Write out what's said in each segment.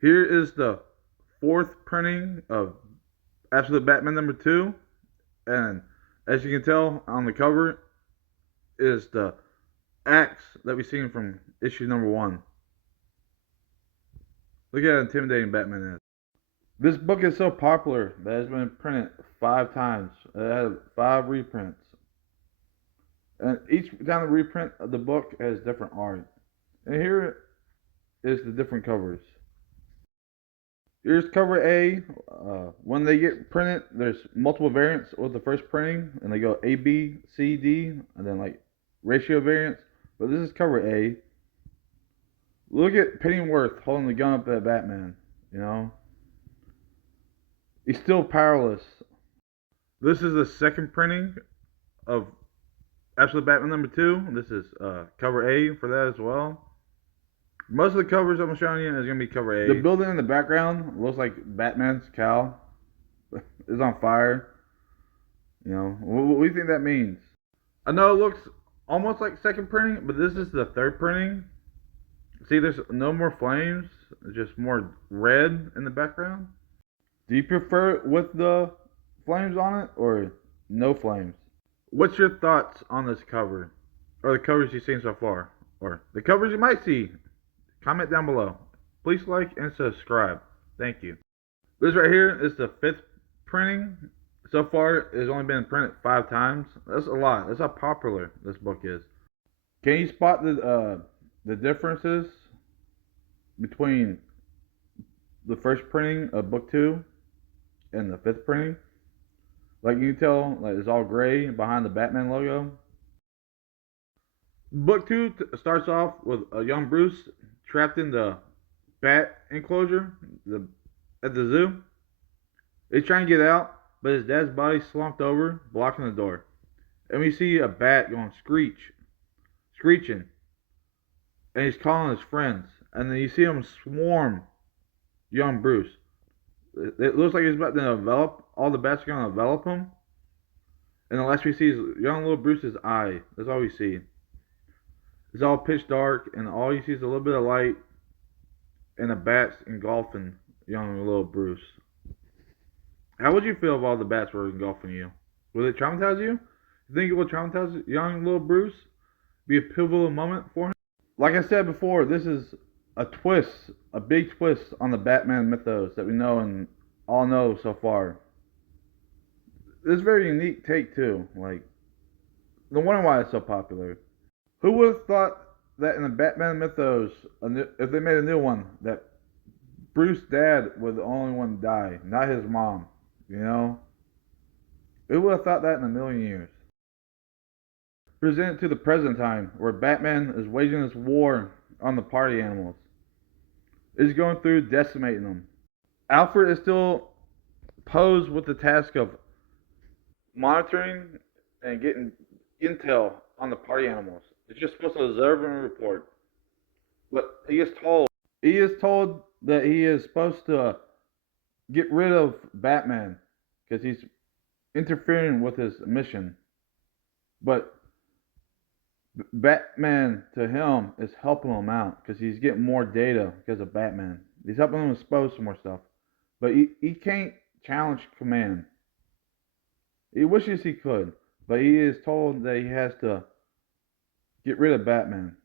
Here is the fourth printing of Absolute Batman #2, and as you can tell on the cover is the axe that we've seen from issue #1. Look at how intimidating Batman is. This book is so popular that it's been printed 5 times. It has 5 reprints. And each time the reprint of the book has different art. And here is the different covers. Here's cover A. When they get printed, there's multiple variants with the first printing, and they go A, B, C, D, and then like ratio variants. But this is cover A. Look at Pennyworth holding the gun up at Batman. You know, he's still powerless. This is the second printing of Absolute Batman #2. This is cover A for that as well. Most of the covers I'm showing you is going to be cover A. The building in the background looks like Batman's cowl is on fire. You know, what do you think that means? I know it looks almost like second printing, but this is the third printing. See, there's no more flames, just more red in the background. Do you prefer it with the flames on it or no flames? What's your thoughts on this cover? Or the covers you've seen so far? Or the covers you might see? Comment down below. Please like and subscribe. Thank you. This right here is the 5th printing. So far, it's only been printed 5 times. That's a lot. That's how popular this book is. Can you spot the differences between the first printing of book 2 and the 5th printing? Like you can tell, like it's all gray behind the Batman logo. Book 2 starts off with a young Bruce trapped in the bat enclosure at the zoo. He's trying to get out, but his dad's body's slumped over, blocking the door. And we see a bat going screeching, and he's calling his friends. And then you see him swarm young Bruce. It looks like he's about to envelop. All the bats are going to envelop him. And the last we see is young little Bruce's eye. That's all we see. It's all pitch dark, and all you see is a little bit of light, and the bats engulfing young little Bruce. How would you feel if all the bats were engulfing you? Would it traumatize you? You think it would traumatize young little Bruce? Be a pivotal moment for him? Like I said before, this is a twist, a big twist on the Batman mythos that we know and all know so far. This is a very unique take too. Like, no wonder why it's so popular. Who would have thought that in the Batman mythos, if they made a new one, that Bruce's dad was the only one to die, not his mom? You know? Who would have thought that in a million years? Presented to the present time, where Batman is waging this war on the party animals. Is going through decimating them. Alfred is still posed with the task of monitoring and getting intel on the party animals. He's just supposed to observe and report. But he is told that he is supposed to get rid of Batman because he's interfering with his mission. But Batman to him is helping him out because he's getting more data because of Batman. He's helping him expose some more stuff. But he can't challenge command. He wishes he could, but he is told that he has to get rid of Batman.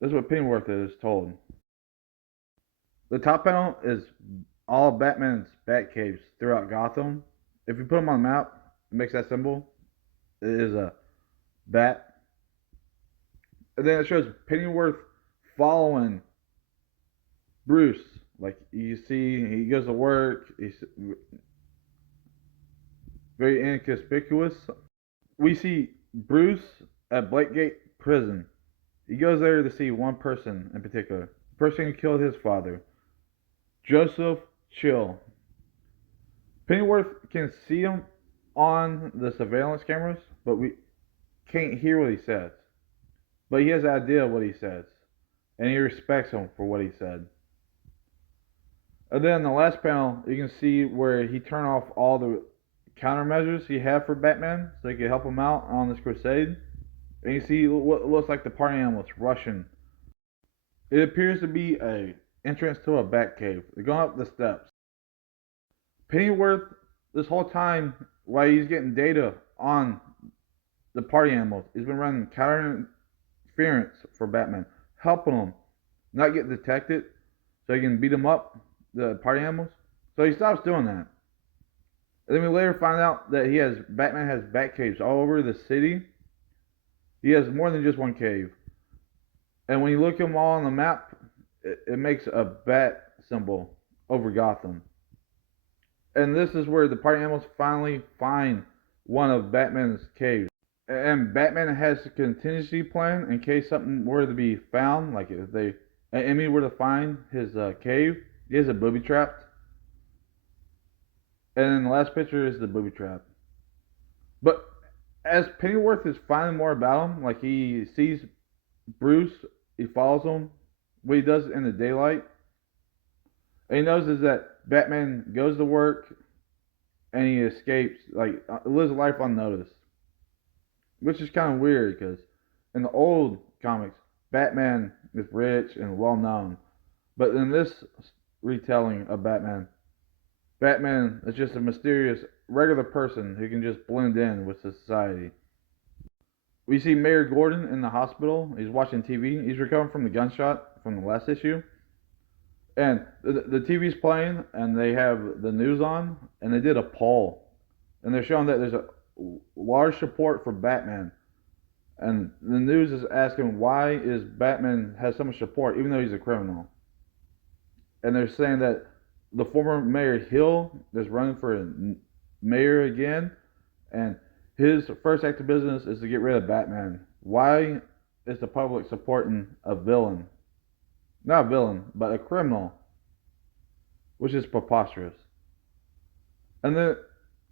That's what Pennyworth is told. The top panel is all Batman's bat caves throughout Gotham. If you put them on the map, it makes that symbol. It is a bat. And then it shows Pennyworth following Bruce. Like you see, he goes to work. He's very inconspicuous. We see Bruce at Blackgate Prison. He goes there to see one person in particular. The person who killed his father, Joseph Chill. Pennyworth can see him on the surveillance cameras, but we can't hear what he says. But he has an idea of what he says, and he respects him for what he said. And then in the last panel, you can see where he turned off all the countermeasures he had for Batman so he could help him out on this crusade. And you see what looks like the party animals rushing. It appears to be a entrance to a bat cave. They're going up the steps. Pennyworth, this whole time, while he's getting data on the party animals, he's been running counter interference for Batman, helping him not get detected so he can beat them up, the party animals. So he stops doing that. And then we later find out that Batman has bat caves all over the city. He has more than just one cave. And when you look at them all on the map, it makes a bat symbol over Gotham. And this is where the party animals finally find one of Batman's caves. And Batman has a contingency plan in case something were to be found, like if an enemy were to find his cave. He has a booby trap. And then the last picture is the booby trap. But as Pennyworth is finding more about him, like he sees Bruce, he follows him, what he does in the daylight, and he knows is that Batman goes to work and he escapes, like lives a life unnoticed, which is kind of weird because in the old comics, Batman is rich and well known, but in this retelling of Batman, Batman is just a mysterious, regular person who can just blend in with society. We see Mayor Gordon in the hospital. He's watching TV. He's recovering from the gunshot from the last issue. And the TV's playing, and they have the news on, and they did a poll. And they're showing that there's a large support for Batman. And the news is asking why is Batman has so much support, even though he's a criminal. And they're saying that the former Mayor Hill is running for mayor again, and his first act of business is to get rid of Batman. Why is the public supporting a villain? Not a villain, but a criminal, which is preposterous. And then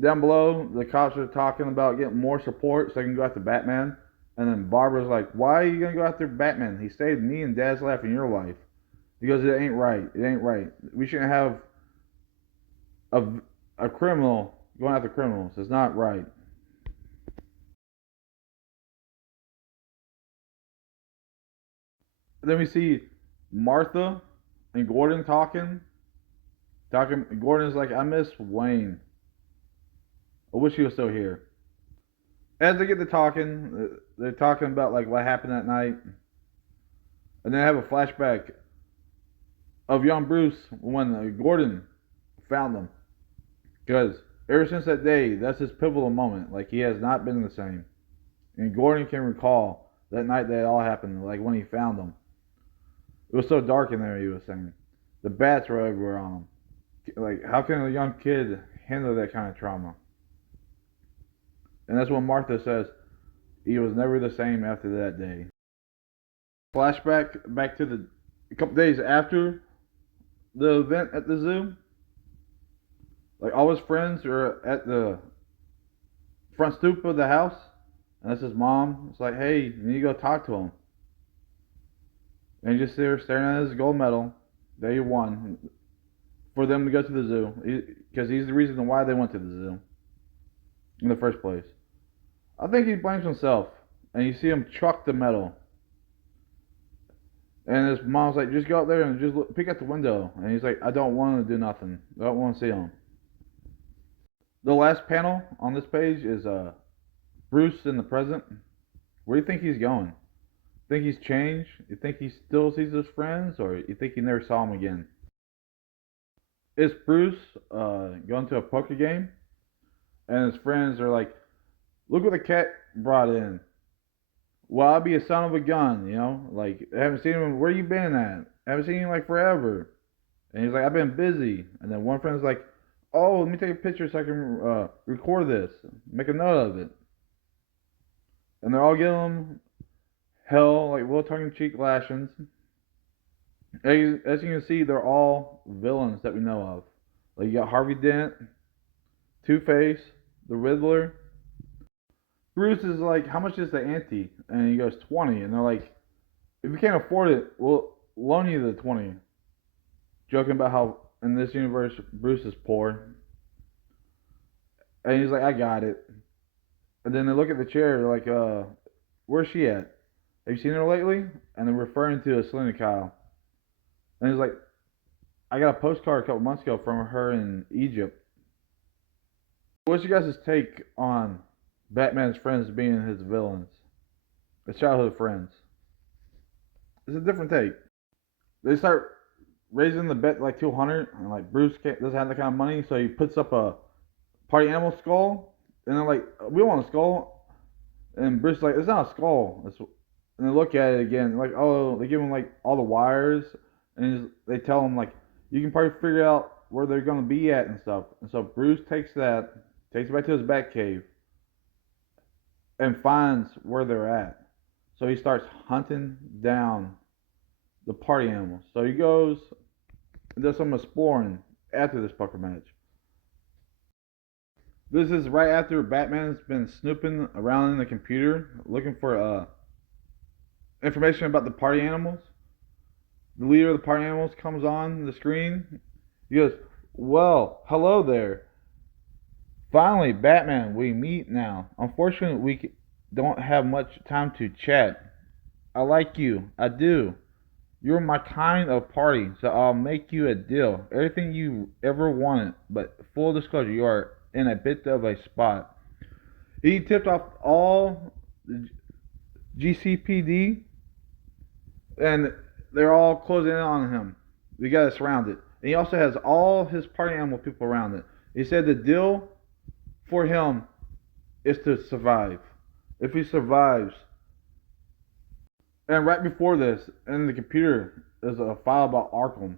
down below, the cops are talking about getting more support so they can go after Batman. And then Barbara's like, why are you going to go after Batman? He saved me and Dad's life in your life. Because it ain't right. It ain't right. We shouldn't have a criminal going after criminals. It's not right. Then we see Martha and Gordon talking. Gordon's like, I miss Wayne. I wish he was still here. As they get to talking, they're talking about like what happened that night, and then I have a flashback of young Bruce when Gordon found them. Because ever since that day, that's his pivotal moment. Like he has not been the same, and Gordon can recall that night that it all happened. Like when he found them, it was so dark in there. He was saying the bats were everywhere on him. Like how can a young kid handle that kind of trauma? And that's when Martha says he was never the same after that day. Flashback back to a couple days after the event at the zoo. Like all his friends are at the front stoop of the house, and that's his mom. It's like, hey, you need to go talk to him. And he just there staring at his gold medal that he won for them to go to the zoo, because he's the reason why they went to the zoo in the first place. I think he blames himself, and you see him chuck the medal. And his mom's like, just go out there and just peek out the window. And he's like, I don't want to do nothing. I don't want to see him. The last panel on this page is Bruce in the present. Where do you think he's going? Think he's changed? You think he still sees his friends, or you think he never saw him again? It's Bruce going to a poker game, and his friends are like, look what the cat brought in. Well, I'll be a son of a gun, you know? Like, I haven't seen him. Where you been at? I haven't seen him like forever. And he's like, I've been busy. And then one friend's like, oh, let me take a picture so I can record this, make a note of it. And they're all giving him hell, like little tongue-in-cheek lashings. As you can see, they're all villains that we know of. Like, you got Harvey Dent, Two-Face, the Riddler. Bruce is like, how much is the ante? And he goes, 20. And they're like, if you can't afford it, we'll loan you the 20. Joking about how in this universe, Bruce is poor. And he's like, I got it. And then they look at the chair, they're like, where's she at? Have you seen her lately? And they're referring to Selina Kyle. And he's like, I got a postcard a couple months ago from her in Egypt. What's your guys' take on Batman's friends being his villains? His childhood friends. It's a different take. They start raising the bet like 200, and like Bruce doesn't have that kind of money, so he puts up a party animal skull, and they're like, "We want a skull," and Bruce's like, "It's not a skull." And they look at it again, like, oh, they give him like all the wires, and they tell him like, you can probably figure out where they're gonna be at and stuff. And so Bruce takes it back to his bat cave, and finds where they're at. So he starts hunting down the party animals. So he goes and does some exploring after this poker match. This is right after Batman's been snooping around in the computer looking for information about the party animals. The leader of the party animals comes on the screen. He goes, "Well, hello there. Finally, Batman, we meet now. Unfortunately, we don't have much time to chat. I like you. I do. You're my kind of party, so I'll make you a deal. Everything you ever wanted, but full disclosure, you are in a bit of a spot." He tipped off all the GCPD, and they're all closing in on him. We got it surrounded. And he also has all his party animal people around it. He said the deal for him is to survive. If he survives, and right before this, in the computer, there's a file about Arkham.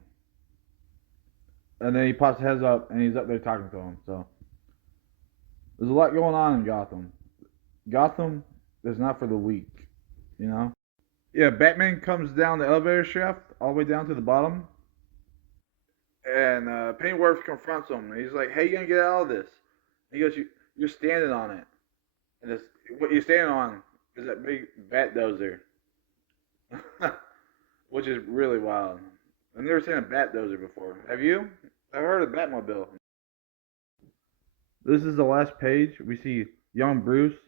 And then he pops his head up, and he's up there talking to him. So there's a lot going on in Gotham. Gotham is not for the weak, you know. Yeah, Batman comes down the elevator shaft all the way down to the bottom, and Pennyworth confronts him. And he's like, "How you gonna get out of this?" And he goes, "You're standing on it, and this, what you're standing on is that big bat dozer," which is really wild. I've never seen a bat dozer before. Have you? I've heard of Batmobile. This is the last page. We see young Bruce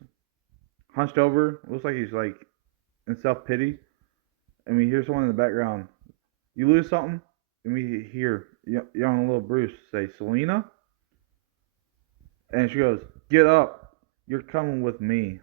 hunched over. Looks like he's like in self pity. And we hear someone in the background. "You lose something?" And we hear young little Bruce say, "Selina?" And she goes, "Get up. You're coming with me."